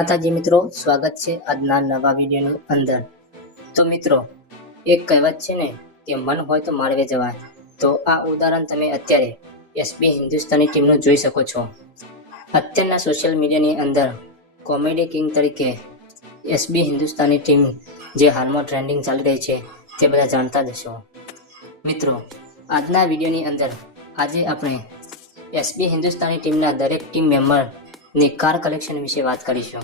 માતાજી મિત્રો, સ્વાગત છે આજના નવા વિડીયોની અંદર. તો મિત્રો, એક કહેવત છે ને કે મન હોય તો માળવે જવાય. તો આ ઉદાહરણ તમે અત્યારે એસબી હિન્દુસ્તાની ટીમનું જોઈ શકો છો. અત્યારના સોશિયલ મીડિયાની અંદર કોમેડી કિંગ તરીકે એસબી હિન્દુસ્તાની ટીમ જે હાલમાં ટ્રેન્ડિંગ ચાલી રહી છે, તે બધા જાણતા જ હશો. મિત્રો, આજના વિડીયોની અંદર આજે આપણે એસબી હિન્દુસ્તાની ટીમના દરેક ટીમ મેમ્બરની કાર કલેક્શન વિશે વાત કરીશું.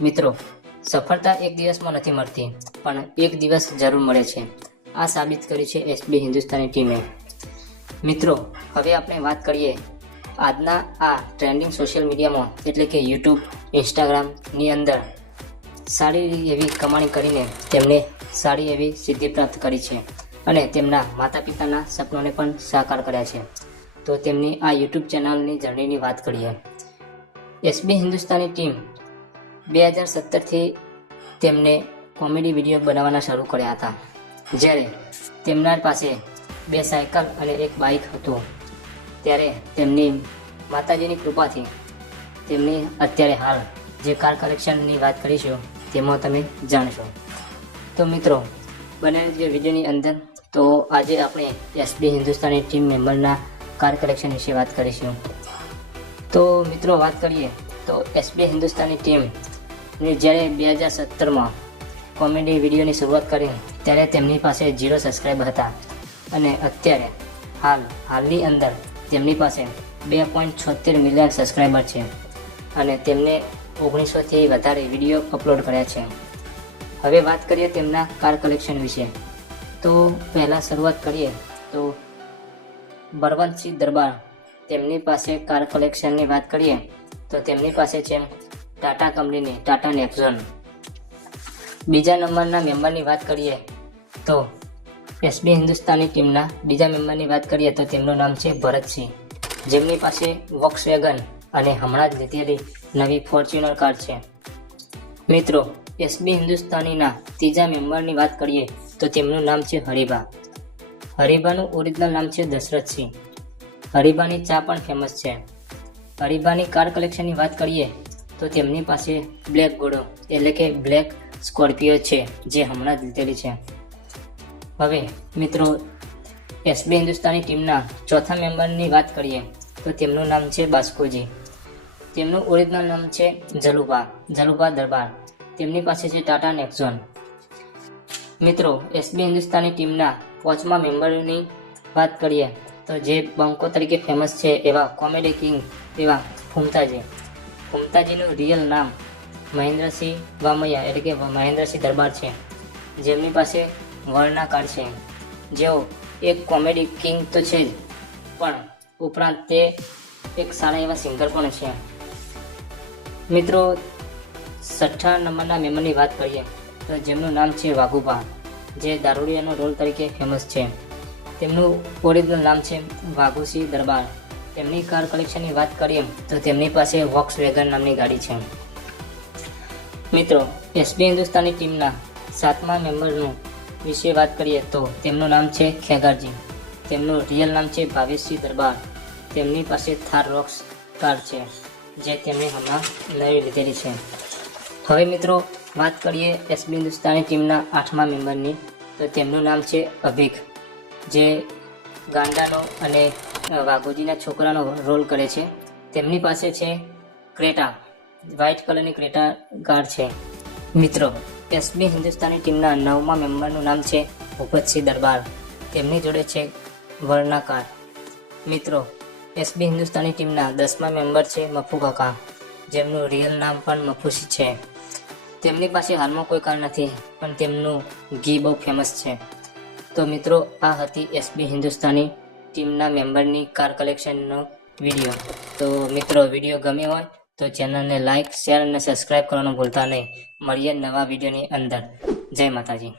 મિત્રો, સફળતા એક દિવસમાં નથી મળતી, પણ એક દિવસ જરૂર મળે છે. આ સાબિત કરી છે એસબી હિન્દુસ્તાની ટીમે. મિત્રો, હવે આપણે વાત કરીએ આજના આ ટ્રેન્ડિંગ સોશિયલ મીડિયામાં એટલે કે યુટ્યુબ ઇન્સ્ટાગ્રામની અંદર. સારી એવી કમાણી કરીને તેમણે સારી એવી સિદ્ધિ પ્રાપ્ત કરી છે અને તેમના માતા પિતાના સપનોને પણ સાકાર કર્યા છે. તો તેમની આ યુટ્યુબ ચેનલની જર્નીની વાત કરીએ. એસબી હિન્દુસ્તાની ટીમ બે હજાર સત્તરથી તેમને કોમેડી વીડિયો બનાવવાના શરૂ કર્યા હતા, જ્યારે તેમના પાસે બે સાયકલ અને એક બાઇક હતું. ત્યારે તેમની માતાજીની કૃપાથી તેમની અત્યારે હાલ જે કાર કલેક્શનની વાત કરીશું, તેમાં તમે જાણશો. તો મિત્રો બને જે વિડીયોની અંદર તો આજે આપણે એસબી હિન્દુસ્તાની ટીમ મેમ્બરના કાર કલેક્શન વિશે વાત કરીશું. તો મિત્રો વાત કરીએ તો એસબીઆઈ હિન્દુસ્તાની ટીમ ને જ્યારે બે હજાર સત્તરમાં કોમેડી વિડીયોની શરૂઆત કરી ત્યારે તેમની પાસે જીરો સબસ્ક્રાઈબર હતા. અને અત્યારે હાલ, હાલની અંદર તેમની પાસે બે પોઈન્ટ છોતેર મિલિયન સબસ્ક્રાઈબર છે અને તેમને ઓગણીસોથી વધારે વીડિયો અપલોડ કર્યા છે. હવે વાત કરીએ તેમના કાર કલેક્શન વિશે. તો પહેલાં શરૂઆત કરીએ તો બળવંતસિંહ દરબાર તેમની પાસે કાર કલેક્શનની વાત કરીએ, તો તેમની પાસે છે ટાટા કંપનીની ટાટા નેક્ઝોન. બીજા નંબરના મેમ્બરની વાત કરીએ, તો એસબી હિન્દુસ્તાની ટીમના બીજા મેમ્બરની વાત કરીએ, તો તેમનું નામ છે ભરતસિંહ. જેમની પાસે વોક્સ વેગન અને હમણાં જ લીધેલી નવી ફોર્ચ્યુનર કાર છે. મિત્રો એસબી હિન્દુસ્તાનીના ત્રીજા મેમ્બરની વાત કરીએ, તો તેમનું નામ છે હરિભા. હરિભાનું ઓરિજિનલ નામ છે દશરથસિંહ. હરિભાની ચા પણ ફેમસ છે. હરિભાની કાર કલેક્શનની વાત કરીએ, તો તેમની પાસે બ્લેક ઘોડો, એટલે કે બ્લેક સ્કોર્પિયો છે, જે હમણાં જ લીધેલી છે. હવે મિત્રો, એસબી હિન્દુસ્તાની ટીમના ચોથા મેમ્બરની વાત કરીએ, તો તેમનું નામ છે બાસ્કોજી. તેમનું ઓરિજિનલ નામ છે જલુભા જલુભા દરબાર. તેમની પાસે છે ટાટા નેક્ઝોન. મિત્રો, એસબી હિન્દુસ્તાની ટીમના પાંચમા મેમ્બરની વાત કરીએ તો જે બંકો તરીકે ફેમસ છે એવા કોમેડી કિંગ એવા ફૂમતાજી. ફૂમતાજીનું રિયલ નામ મહેન્દ્રસિંહ વામૈયા એટલે કે મહેન્દ્રસિંહ દરબાર છે. જેમની પાસે વર્ણના છે. જેઓ એક કોમેડી કિંગ તો છે જ, પણ ઉપરાંત તે એક સારા એવા સિંગર પણ છે. મિત્રો, છઠ્ઠા નંબરના મેમ્બરની વાત કરીએ તો જેમનું નામ છે વાઘુભા જે દારૂડિયાનો રોલ તરીકે ફેમસ છે. તેમનું ઓરિજિનલ નામ છે વાઘુસિંહ દરબાર. તેમની કાર કલેક્શનની વાત કરીએ તો તેમની પાસે વોક્સ વેગન નામની ગાડી છે. મિત્રો, એસબી હિન્દુસ્તાની ટીમના સાતમા મેમ્બરનું વિશે વાત કરીએ તો તેમનું નામ છે ખેગારજી. તેમનું રિયલ નામ છે ભાવેશસિંહ દરબાર. તેમની પાસે થાર રોક્સ કાર છે, જે તેમણે હમણાં નવી લીધેલી છે. હવે મિત્રો, વાત કરીએ એસબી હિન્દુસ્તાની ટીમના આઠમા મેમ્બરની. તો તેમનું નામ છે અભિક. જે ગાંડાનો અને વાઘોજીના છોકરાનો રોલ કરે છે. તેમની પાસે છે ક્રેટા વ્હાઇટ કલરની ક્રેટા કાર છે. મિત્રો એસબી હિન્દુસ્તાની ટીમના નવમા મેમ્બરનું નામ છે ભૂપતસિંહ દરબાર. તેમની જોડે છે વર્ણાકાર. મિત્રો એસબી હિન્દુસ્તાની ટીમના દસમા મેમ્બર છે મફુ કાકા. જેમનું રિયલ નામ પણ મફુસી છે. તેમની પાસે હાલમાં કોઈ કાર નથી, પણ તેમનું ઘી બહુ ફેમસ છે. તો મિત્રો, આ હતી એસબી હિન્દુસ્તાની ટીમના મેમ્બરની કાર કલેક્શનનો વીડિયો. તો મિત્રો, વીડિયો ગમ્યો હોય તો ચેનલને લાઇક શેર અને સબસ્ક્રાઈબ કરવાનું ભૂલતા નહીં. મળીએ નવા વિડીયોની અંદર. જય માતાજી.